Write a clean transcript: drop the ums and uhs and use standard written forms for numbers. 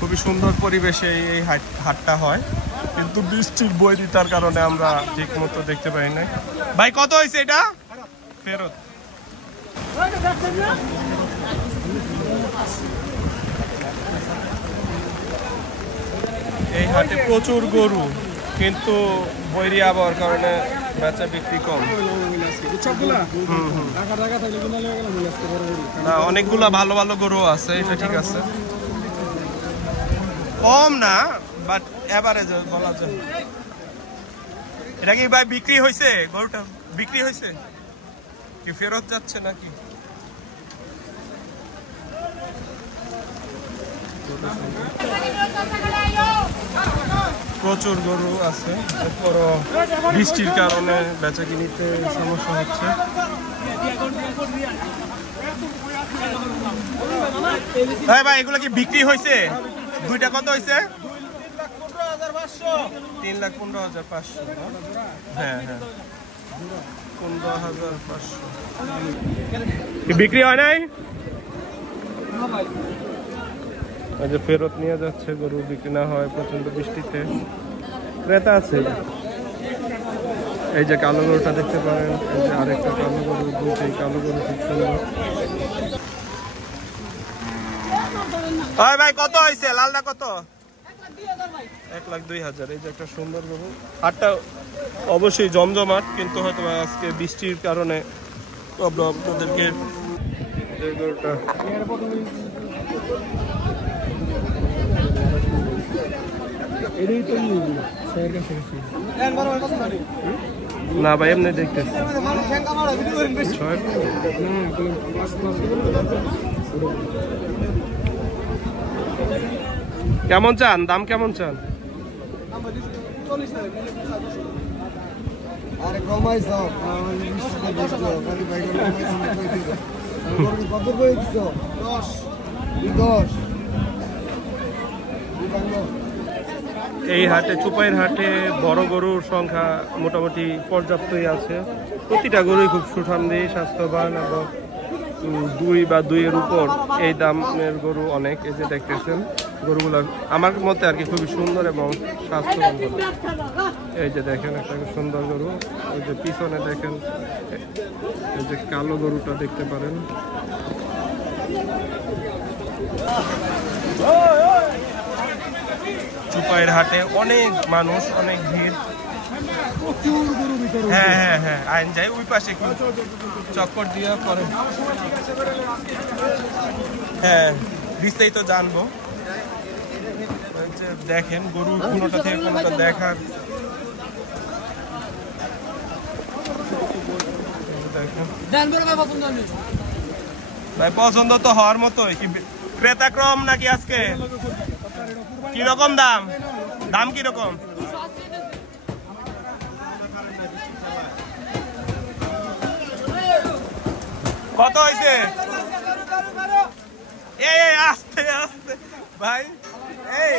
খুবই সুন্দর পরিবেশে এই হাটটা হয়, কিন্তু বৃষ্টির বৈরিতার কারণে আমরা ঠিক মতো দেখতে পাই না। ভাই কত হয়েছে এটা ফেরত? এই হাটে প্রচুর গরু, কিন্তু বৈরি আবহাওয়ার কারণে বেচা বিক্রি কম। না, অনেকগুলা ভালো ভালো গরু আছে, এটা ঠিক আছে, কম না, বাট এভারেজ বলা যায়। এটা কি ভাই বিক্রি হয়েছে? গরুটা বিক্রি হয়েছে কি ফেরত যাচ্ছে নাকি? প্রচুর গরু আছে, এরপরও বৃষ্টির কারণে বেচাকিনিতে সমস্যা হচ্ছে। ভাই ভাই এগুলো কি বিক্রি হয়েছে? দুইটা কত হয়েছে? 3,15,500। হ্যাঁ হ্যাঁ, 15,500 বিক্রি হয় নাই। যে ফেরত নিয়ে যাচ্ছে গরু, বিক্রি না হয় প্রচন্ড বৃষ্টিতে। ক্রেতা আছে, এই যে কালো গরুটা দেখতে পারেন, এই যে আরেকটা কালো গরু, দুইটাই কালো গরু, খুব সুন্দর। ভাই কত হয়েছে? লালটা কত? 1,02,000। এই যে একটা সুন্দর গরু। হাটটা অবশ্যই জমজমাট, কিন্তু হয়তো আজকে বৃষ্টির কারণে আপনাদেরকে গরুটা না ভাই এমনি দেখতেছি। কেমন চান? দাম কেমন চান? এই হাটে, চুপাইয়ের হাটে বড় গরুর সংখ্যা মোটামুটি পর্যাপ্তই আছে। প্রতিটা গরুই খুব সুঠামদেহী, স্বাস্থ্যবান, এবং 2 বা 2-এর উপর এই দামের গরু অনেক। এই যে দেখতেছেন গরুগুলো আমার মতে আর কি খুবই সুন্দর এবং স্বাস্থ্যবান গরু। এই যে দেখেন একটা সুন্দর গরু, এই যে পিছনে দেখেন এই যে কালো গরুটা দেখতে পারেন। চুপাইয়ের হাটে অনেক মানুষ, অনেক ভিড়। হ্যাঁ হ্যাঁ হ্যাঁ, আইন যাই ওই পাশে চক্কর দিয়ে করে। হ্যাঁ, বিস্তারিত জানবো। দেখেন গরু কোনোটা থেকে কোনোটা দেখার। ভাই পছন্দ তো হওয়ার মতোই, কি ক্রেতা কম নাকি আজকে? কিরকম দাম? দাম কিরকম? কত হয়েছে? এই আস্তে আস্তে ভাই, এই